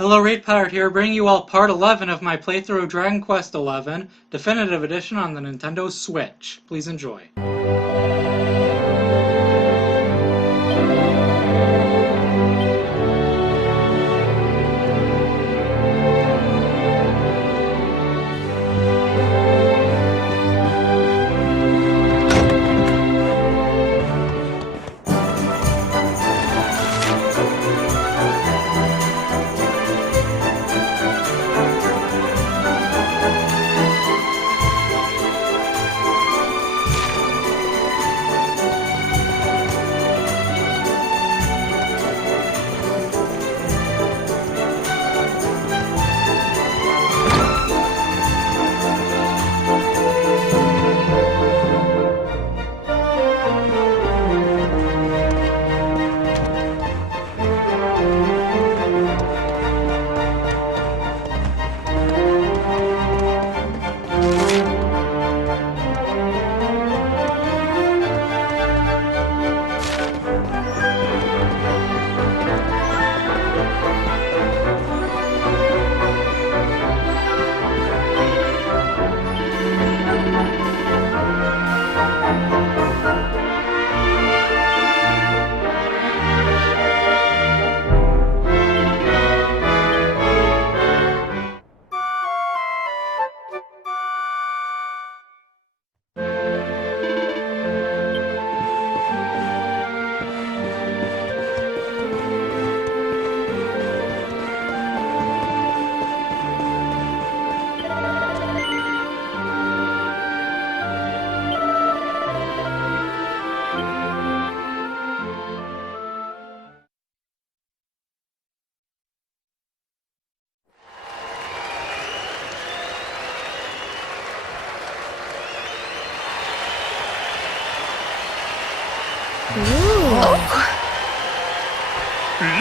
Hello, RaidPirate here, bringing you all part 11 of my playthrough of Dragon Quest XI Definitive Edition on the Nintendo Switch. Please enjoy.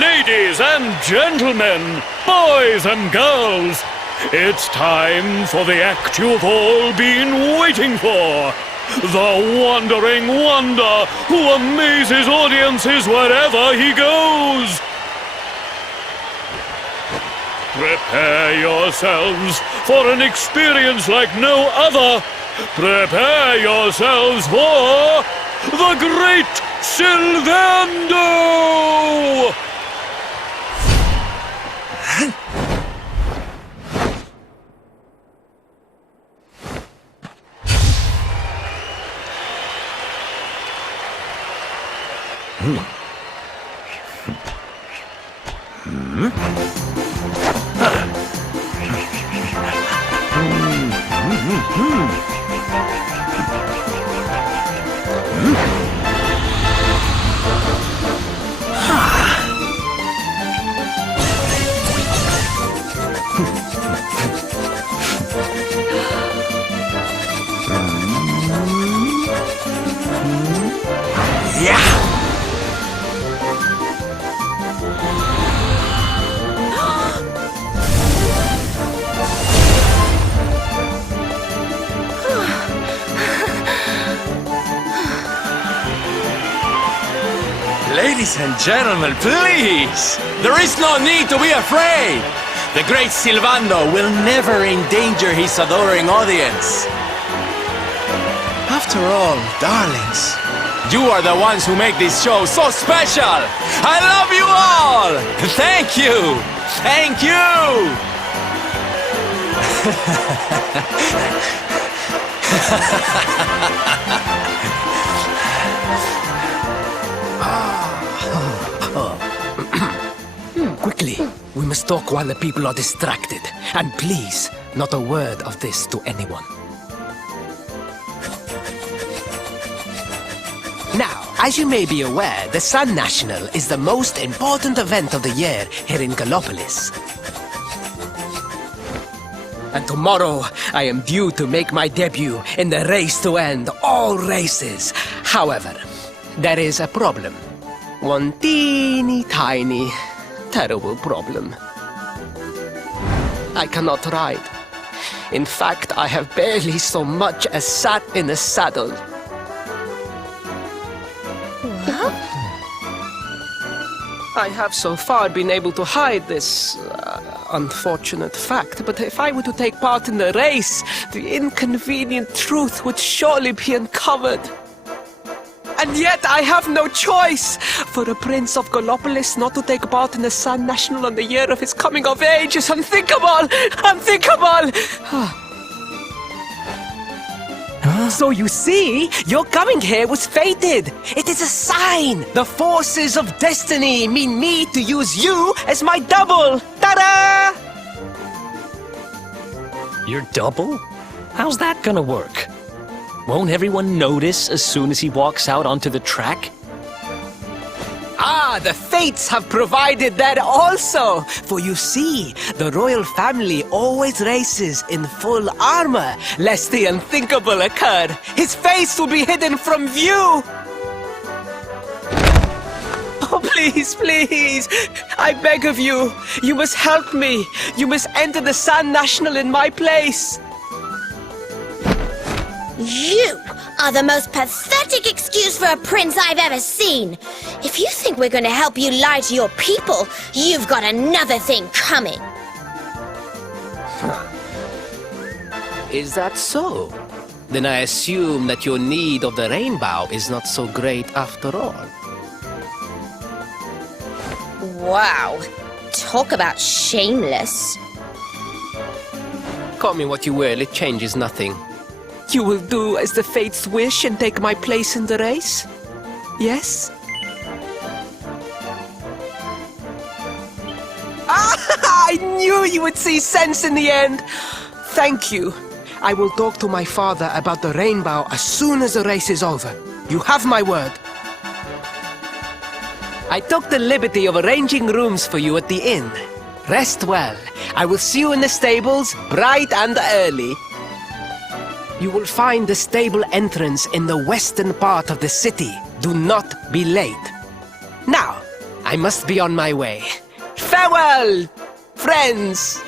Ladies and gentlemen, boys and girls, it's time for the act you've all been waiting for. The Wandering Wonder who amazes audiences wherever he goes. Prepare yourselves for an experience like no other. Prepare yourselves for the Great Sylvando! Ladies and gentlemen, please! There is no need to be afraid! The great Sylvando will never endanger his adoring audience. After all, darlings, you are the ones who make this show so special! I love you all! Thank you! Thank you! Quickly, we must talk while the people are distracted. And please, not a word of this to anyone. Now, as you may be aware, the Sun National is the most important event of the year here in Gallopolis. And tomorrow, I am due to make my debut in the race to end all races. However, there is a problem. One teeny tiny, terrible problem. I cannot ride. In fact, I have barely so much as sat in a saddle. I have so far been able to hide this unfortunate fact, but if I were to take part in the race, the inconvenient truth would surely be uncovered. And yet I have no choice! For the Prince of Gallopolis not to take part in the Sun National on the year of his coming of age is unthinkable! Unthinkable! So you see, your coming here was fated. It is a sign. The forces of destiny mean me to use you as my double. Ta-da! Your double? How's that gonna work? Won't everyone notice as soon as he walks out onto the track? Ah, the fates have provided that also. For you see, the royal family always races in full armor, lest the unthinkable occur. His face will be hidden from view. Oh, please, please. I beg of you. You must help me. You must enter the Sun National in my place. You are the most pathetic excuse for a prince I've ever seen. If you think we're going to help you lie to your people, you've got another thing coming. Is that so? Then I assume that your need of the rainbow is not so great after all. Wow. Talk about shameless. Call me what you will, it changes nothing. You will do as the fates wish and take my place in the race? Yes? I knew you would see sense in the end! Thank you. I will talk to my father about the rainbow as soon as the race is over. You have my word. I took the liberty of arranging rooms for you at the inn. Rest well. I will see you in the stables, bright and early. You will find the stable entrance in the western part of the city. Do not be late. Now, I must be on my way. Farewell, friends!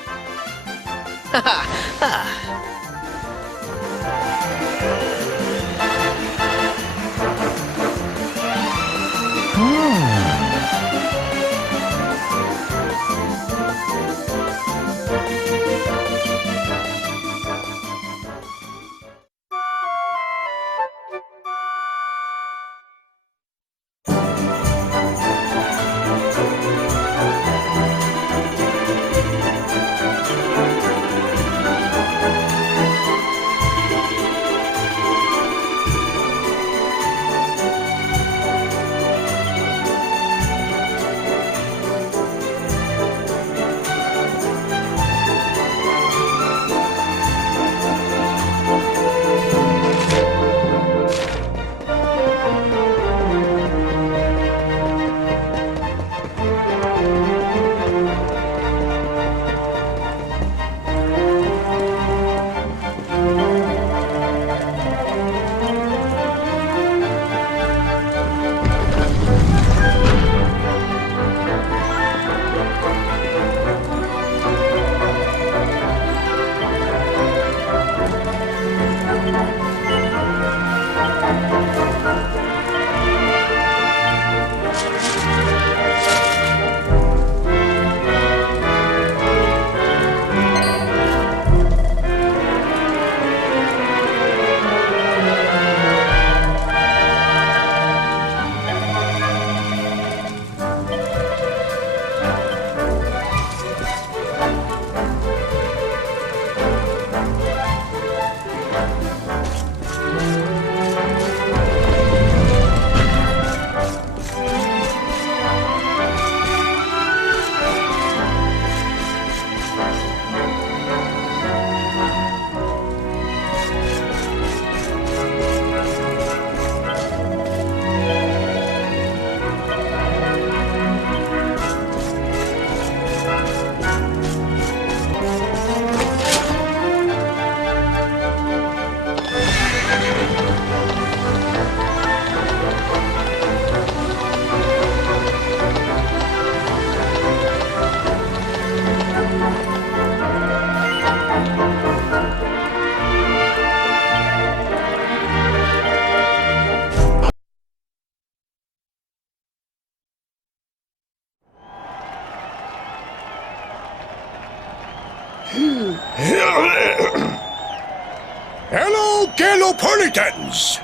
Hello, Galopolitans!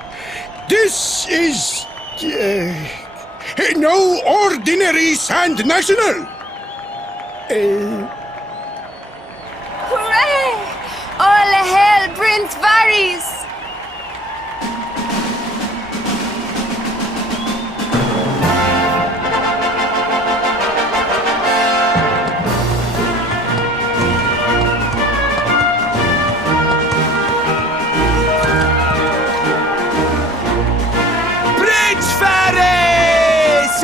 This is... no ordinary Sand National! Hooray! All hail Prince Varys! Prince Varys!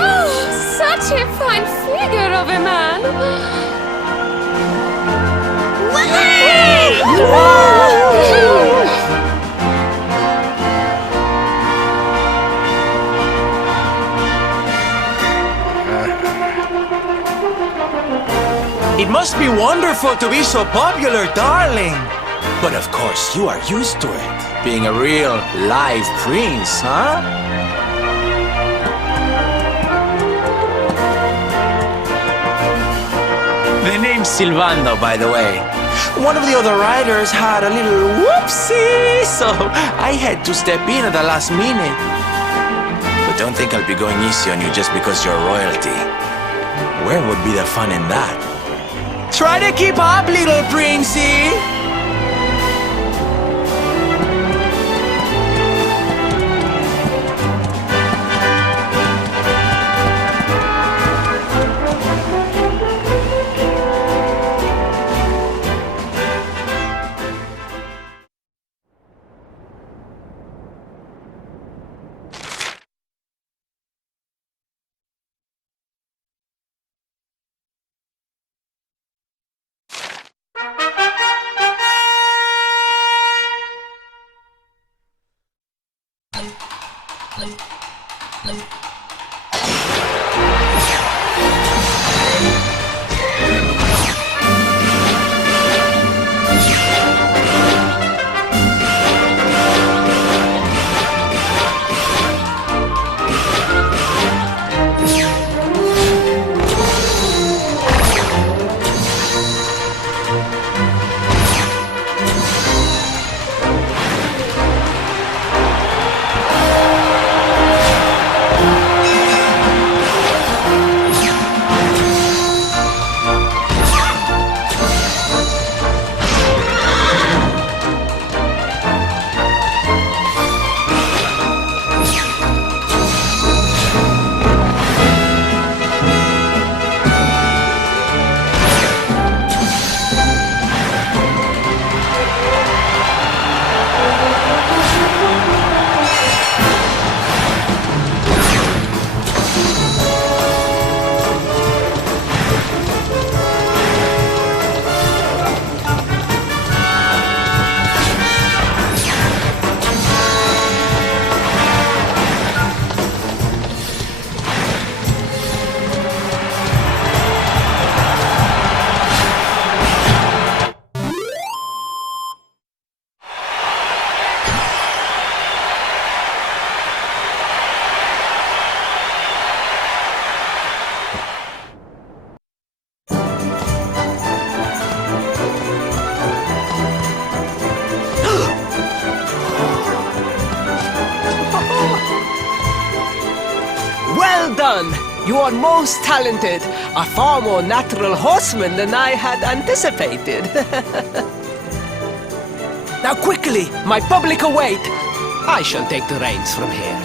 Oh, such a fine figure of a man! It must be wonderful to be so popular, darling. But of course, you are used to it. Being a real live prince, huh? The name's Silvando, by the way. One of the other riders had a little whoopsie, so I had to step in at the last minute. But don't think I'll be going easy on you just because you're royalty. Where would be the fun in that? Try to keep up, little princey! Well done! You are most talented. A far more natural horseman than I had anticipated. Now quickly, my public await. I shall take the reins from here.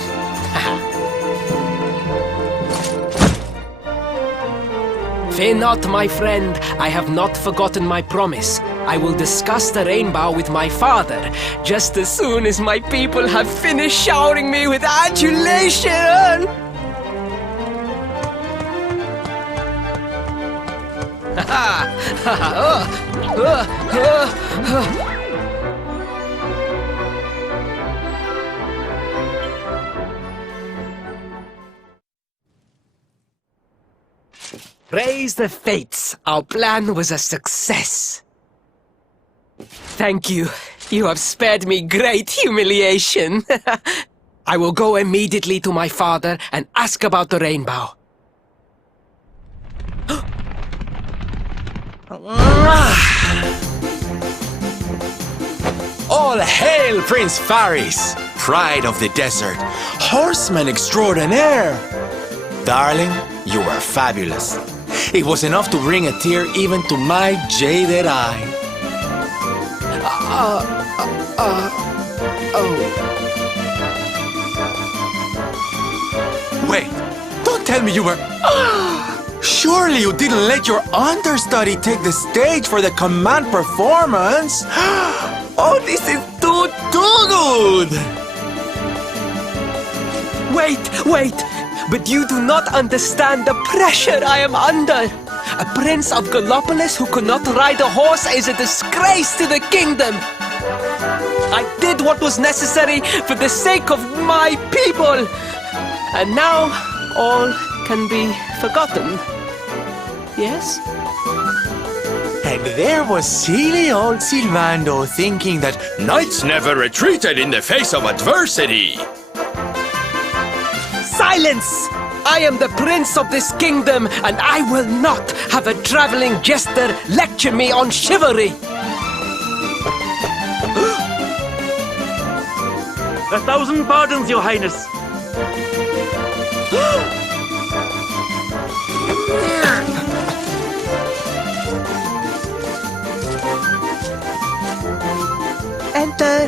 Fear not, my friend. I have not forgotten my promise. I will discuss the rainbow with my father just as soon as my people have finished showering me with adulation. Praise the fates. Our plan was a success. Thank you. You have spared me great humiliation. I will go immediately to my father and ask about the rainbow. All hail Prince Faris, pride of the desert, horseman extraordinaire. Darling, you were fabulous. It was enough to bring a tear even to my jaded eye. Wait, don't tell me you were... Surely you didn't let your understudy take the stage for the command performance? Oh, this is too good! Wait! But you do not understand the pressure I am under. A prince of Gallopolis who could not ride a horse is a disgrace to the kingdom. I did what was necessary for the sake of my people. And now all can be forgotten. Yes? And there was silly old Silvando thinking that knights never retreated in the face of adversity. Silence! I am the prince of this kingdom, and I will not have a traveling jester lecture me on chivalry. 1,000 pardons, Your Highness. Enter.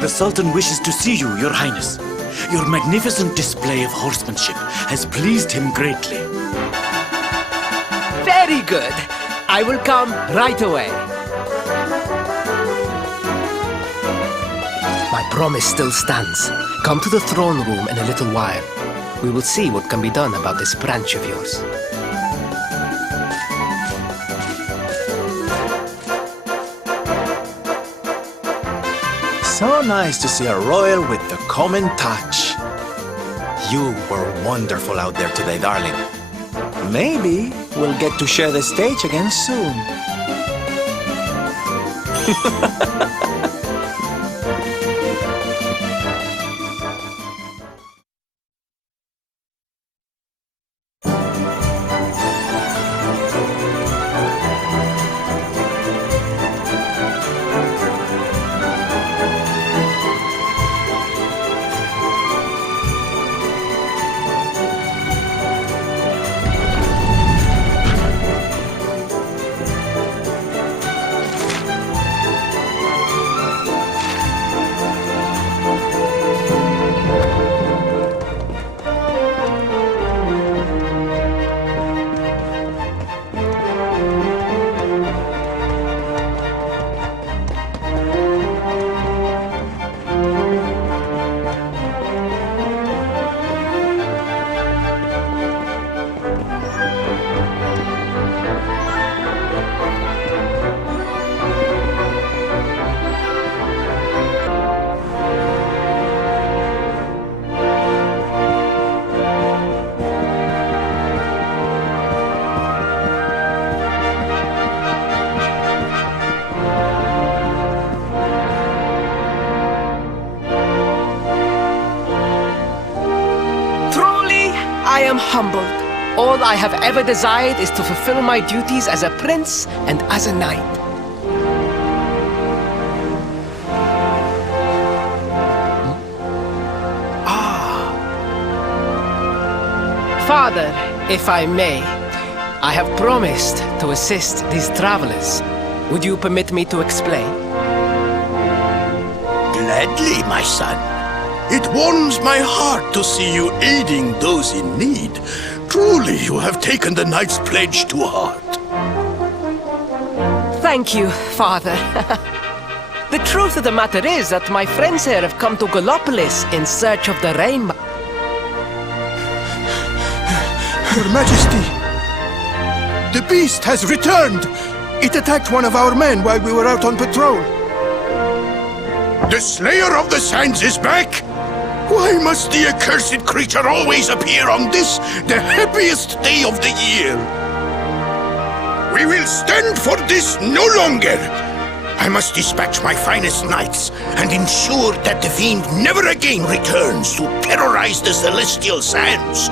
The Sultan wishes to see you, Your Highness. Your magnificent display of horsemanship has pleased him greatly. Very good. I will come right away. My promise still stands. Come to the throne room in a little while. We will see what can be done about this branch of yours. So nice to see a royal with the common touch. You were wonderful out there today, darling. Maybe we'll get to share the stage again soon. I am humbled. All I have ever desired is to fulfill my duties as a prince and as a knight. Father, if I may, I have promised to assist these travelers. Would you permit me to explain? Gladly, my son. It warms my heart to see you aiding those in need. Truly, you have taken the knight's pledge to heart. Thank you, Father. The truth of the matter is that my friends here have come to Gallopolis in search of the rainbow. Your Majesty, the beast has returned. It attacked one of our men while we were out on patrol. The Slayer of the Sands is back? Why must the accursed creature always appear on this, the happiest day of the year? We will stand for this no longer! I must dispatch my finest knights and ensure that the fiend never again returns to terrorize the celestial sands.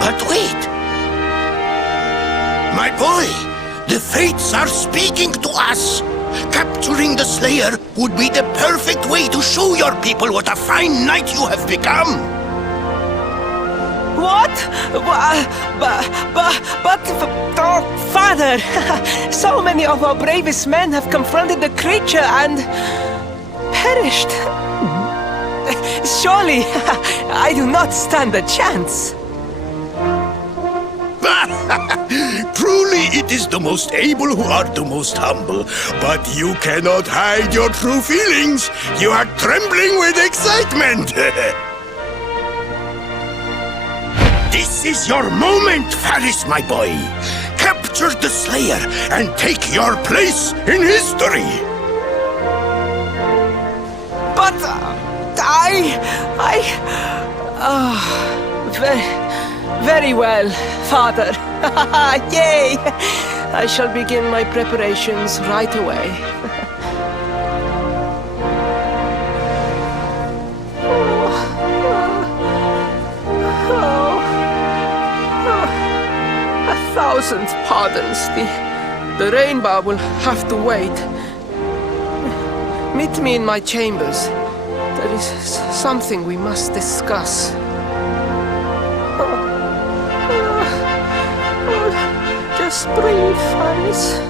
But wait! My boy, the fates are speaking to us! Capturing the Slayer would be the perfect way to show your people what a fine knight you have become! What? Oh, Father! So many of our bravest men have confronted the creature and perished. Surely, I do not stand a chance. Truly, it is the most able who are the most humble. But you cannot hide your true feelings. You are trembling with excitement. This is your moment, Faris, my boy. Capture the Slayer and take your place in history. But very well, Father. Yay! I shall begin my preparations right away. A thousand pardons. The rainbow will have to wait. Meet me in my chambers. There is something we must discuss. Just breathe, Faris.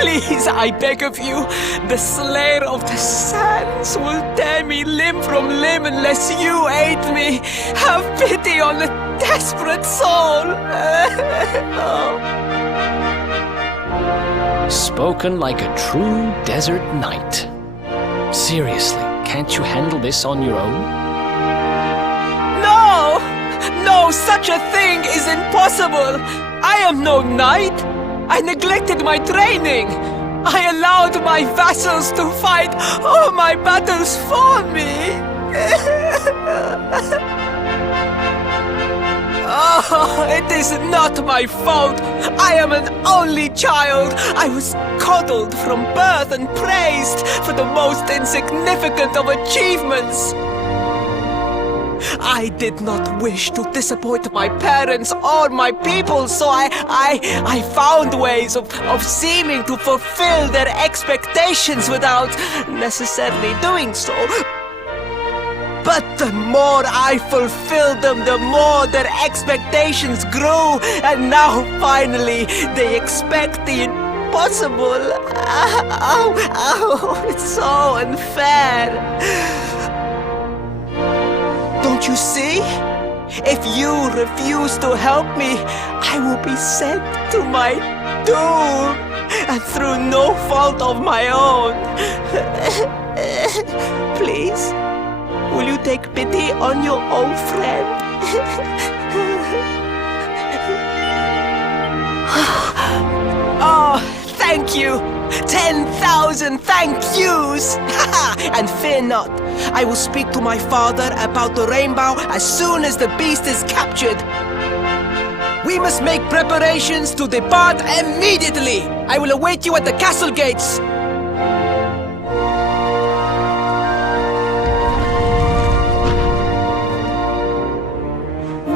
Please, I beg of you, the Slayer of the Sands will tear me limb from limb unless you aid me. Have pity on a desperate soul. Spoken like a true desert knight. Seriously, can't you handle this on your own? No, such a thing is impossible. I am no knight. I neglected my training. I allowed my vassals to fight all my battles for me. Oh, it is not my fault. I am an only child. I was coddled from birth and praised for the most insignificant of achievements. I did not wish to disappoint my parents or my people, so I found ways of seeming to fulfill their expectations without necessarily doing so. But the more I fulfilled them, the more their expectations grew, and now finally they expect the impossible. Oh, it's so unfair. Don't you see? If you refuse to help me, I will be sent to my doom, and through no fault of my own. Please, will you take pity on your old friend? Oh, thank you! 10,000 thank yous! And fear not, I will speak to my father about the rainbow as soon as the beast is captured. We must make preparations to depart immediately. I will await you at the castle gates.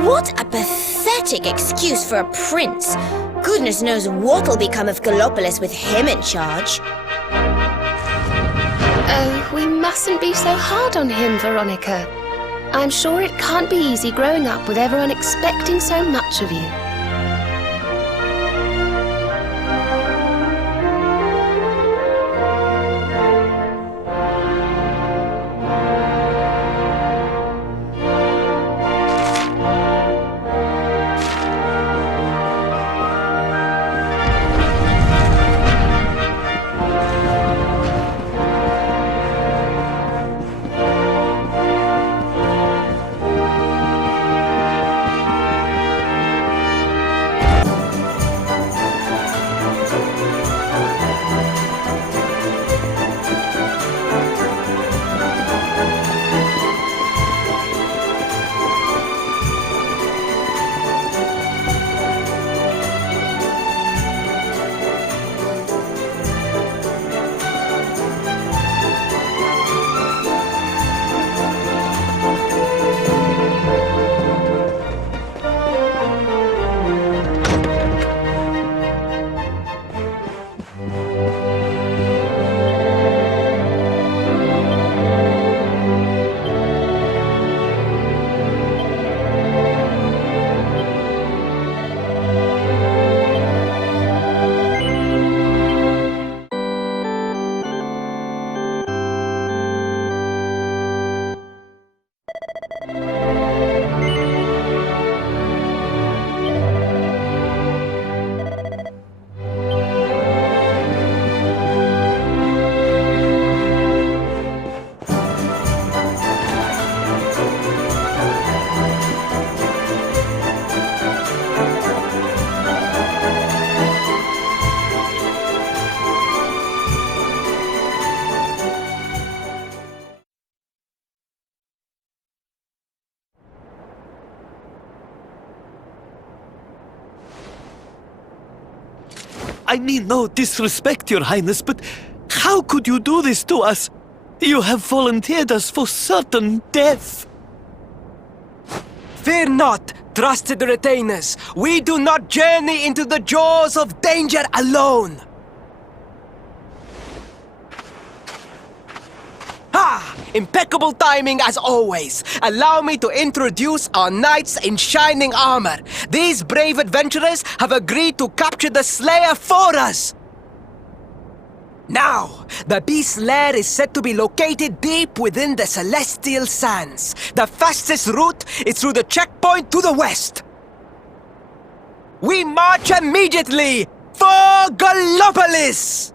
What a pathetic excuse for a prince. Goodness knows what'll become of Gallopolis with him in charge. Oh, we mustn't be so hard on him, Veronica. I'm sure it can't be easy growing up with everyone expecting so much of you. I mean no disrespect, Your Highness, but how could you do this to us? You have volunteered us for certain death. Fear not, trusted retainers. We do not journey into the jaws of danger alone. Ha! Impeccable timing as always. Allow me to introduce our knights in shining armor. These brave adventurers have agreed to capture the Slayer for us. Now, the beast's lair is said to be located deep within the Celestial Sands. The fastest route is through the checkpoint to the west. We march immediately for Gallopolis!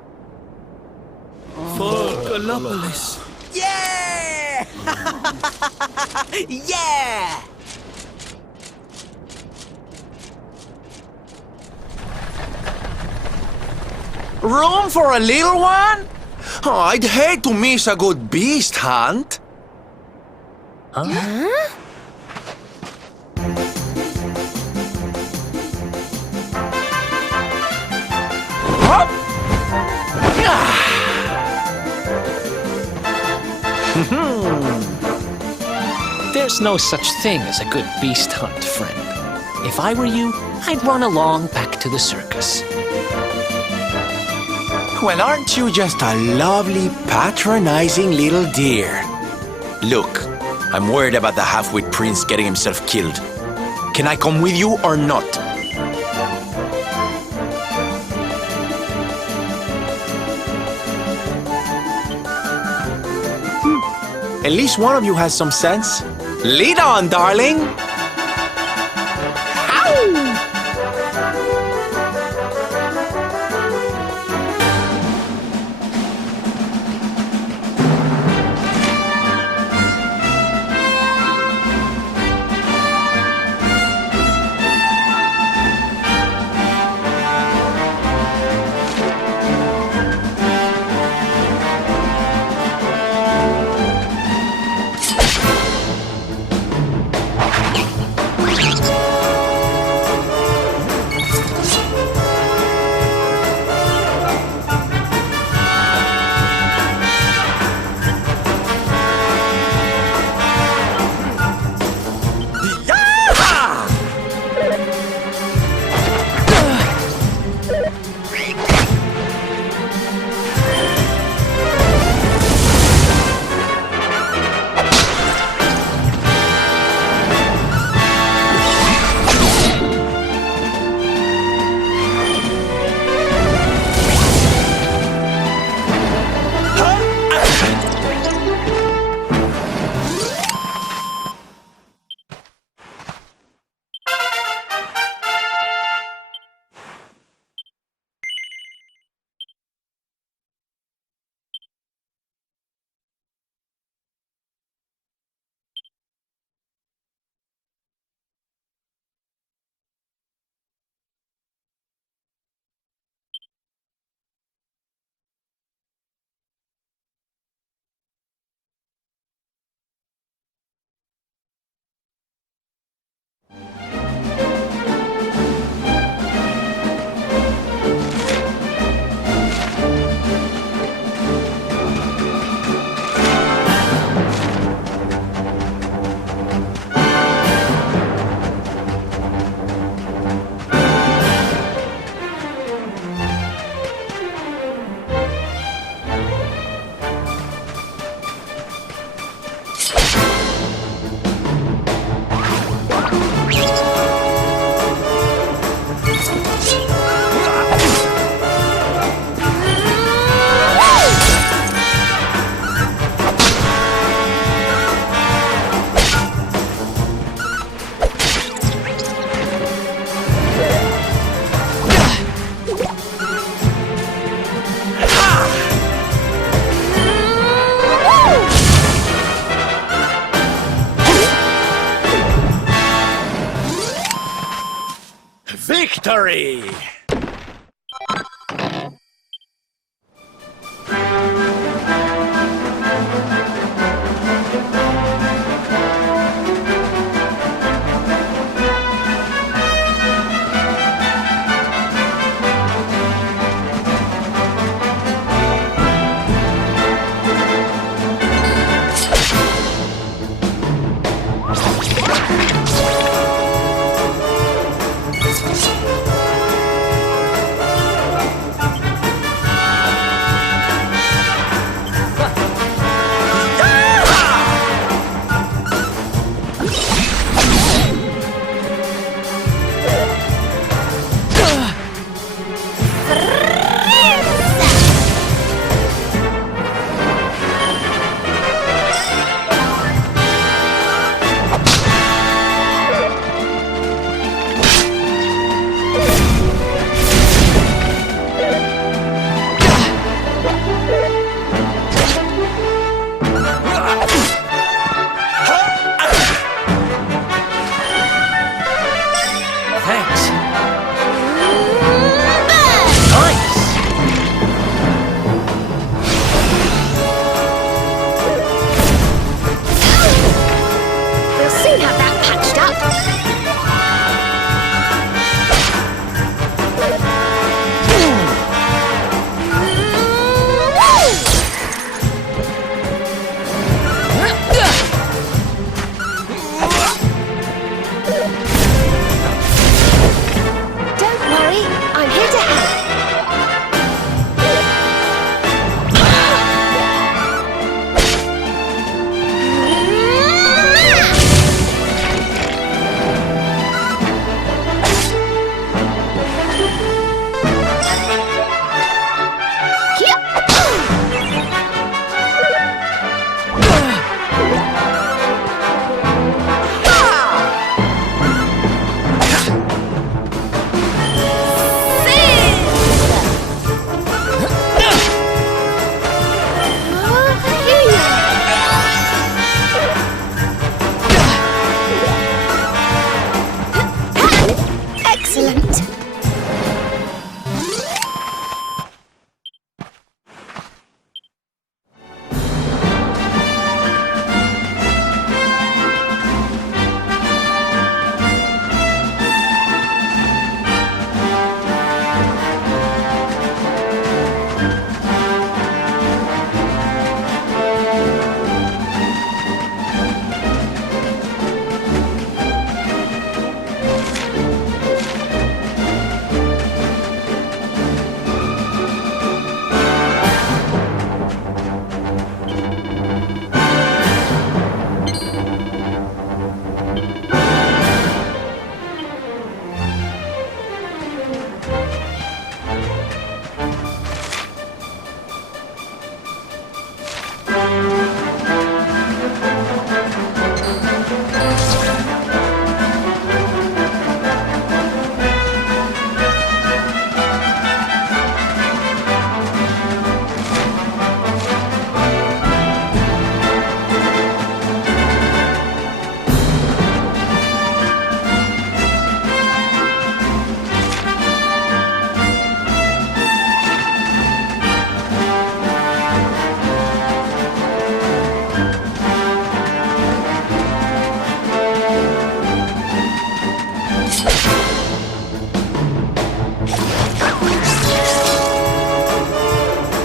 For Gallopolis. Yeah! Yeah! Room for a little one? Oh, I'd hate to miss a good beast hunt. There's no such thing as a good beast hunt, friend. If I were you, I'd run along back to the circus. Well, aren't you just a lovely, patronizing little dear? Look, I'm worried about the half-wit prince getting himself killed. Can I come with you or not? At least one of you has some sense. Lead on, darling! Victory!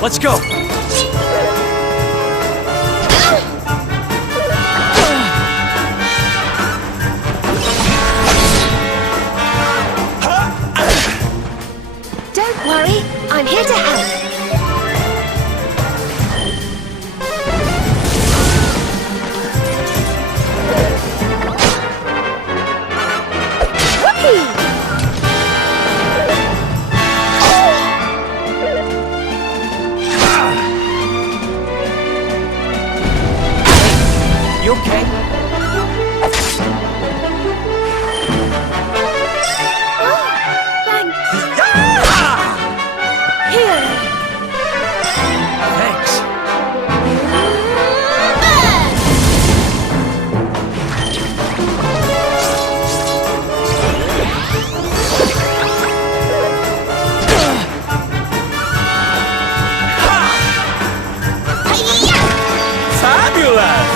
Let's go! Don't worry, I'm here to help. You okay? Thanks. Here. Thanks. Fabulous!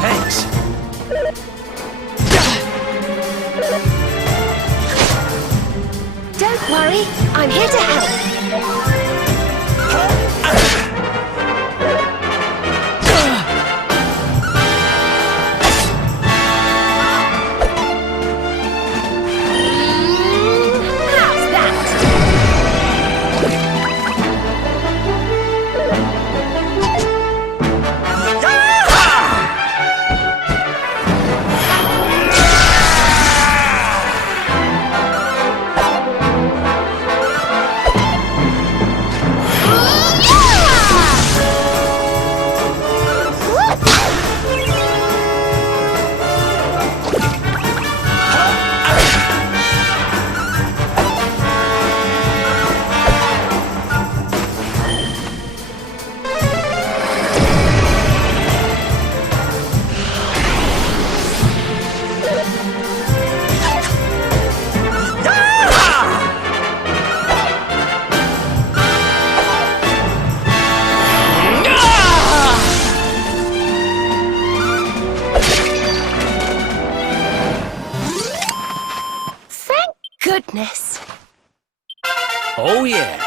Thanks. Don't worry, I'm here to help. How's that? Thank goodness. Oh, yeah.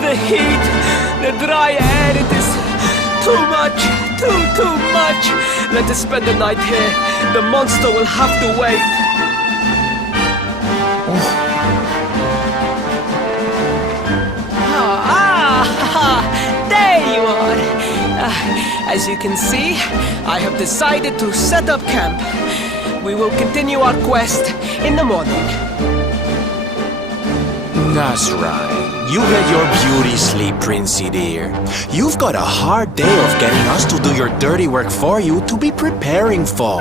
The heat, the dry air, it is too much, too much. Let us spend the night here. The monster will have to wait. There you are. As you can see, I have decided to set up camp. We will continue our quest in the morning. That's right. You get your beauty sleep, Princey dear. You've got a hard day of getting us to do your dirty work for you to be preparing for.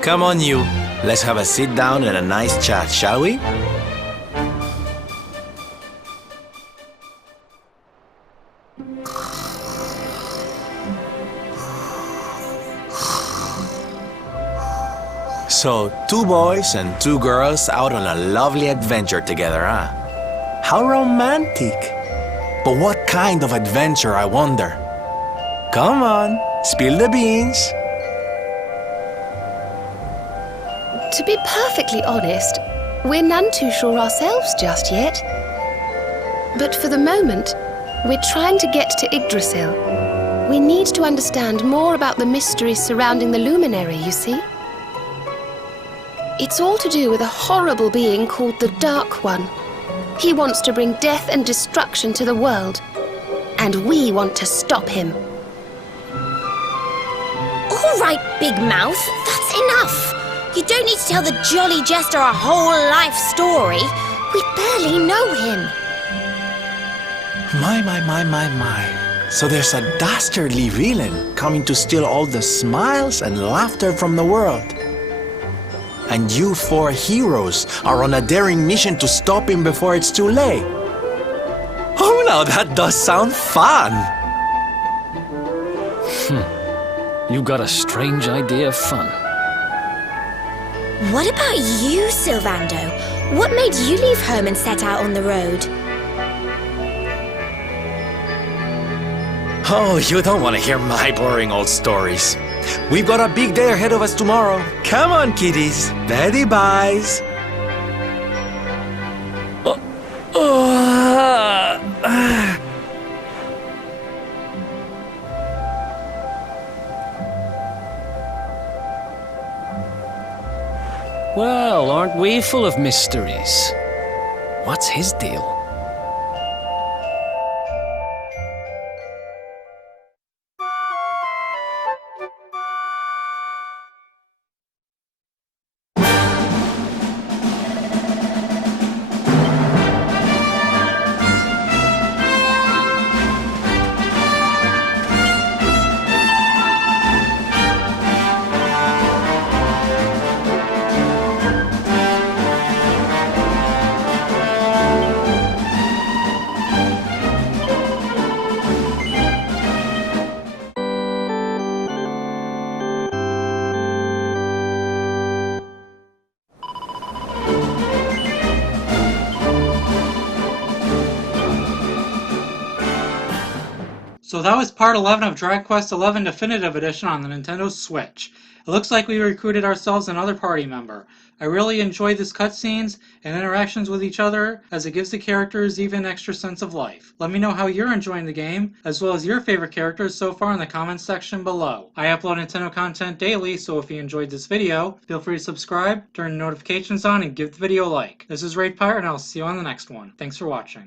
Come on, you. Let's have a sit down and a nice chat, shall we? So, 2 boys and 2 girls out on a lovely adventure together, huh? How romantic. But what kind of adventure, I wonder? Come on, spill the beans. To be perfectly honest, we're none too sure ourselves just yet. But for the moment, we're trying to get to Yggdrasil. We need to understand more about the mysteries surrounding the luminary, you see. It's all to do with a horrible being called the Dark One. He wants to bring death and destruction to the world, and we want to stop him. All right, Big Mouth, that's enough. You don't need to tell the Jolly Jester a whole life story. We barely know him. My. So there's a dastardly villain coming to steal all the smiles and laughter from the world. And you 4 heroes are on a daring mission to stop him before it's too late. Oh, now that does sound fun. You got a strange idea of fun. What about you, Sylvando? What made you leave home and set out on the road? Oh, you don't want to hear my boring old stories. We've got a big day ahead of us tomorrow. Come on, kiddies. Daddy buys. Well, aren't we full of mysteries? What's his deal? So that was part 11 of Dragon Quest XI Definitive Edition on the Nintendo Switch. It looks like we recruited ourselves another party member. I really enjoyed this cutscenes and interactions with each other, as it gives the characters even extra sense of life. Let me know how you're enjoying the game, as well as your favorite characters so far in the comments section below. I upload Nintendo content daily, so if you enjoyed this video, feel free to subscribe, turn notifications on, and give the video a like. This is RaidPirate, and I'll see you on the next one. Thanks for watching.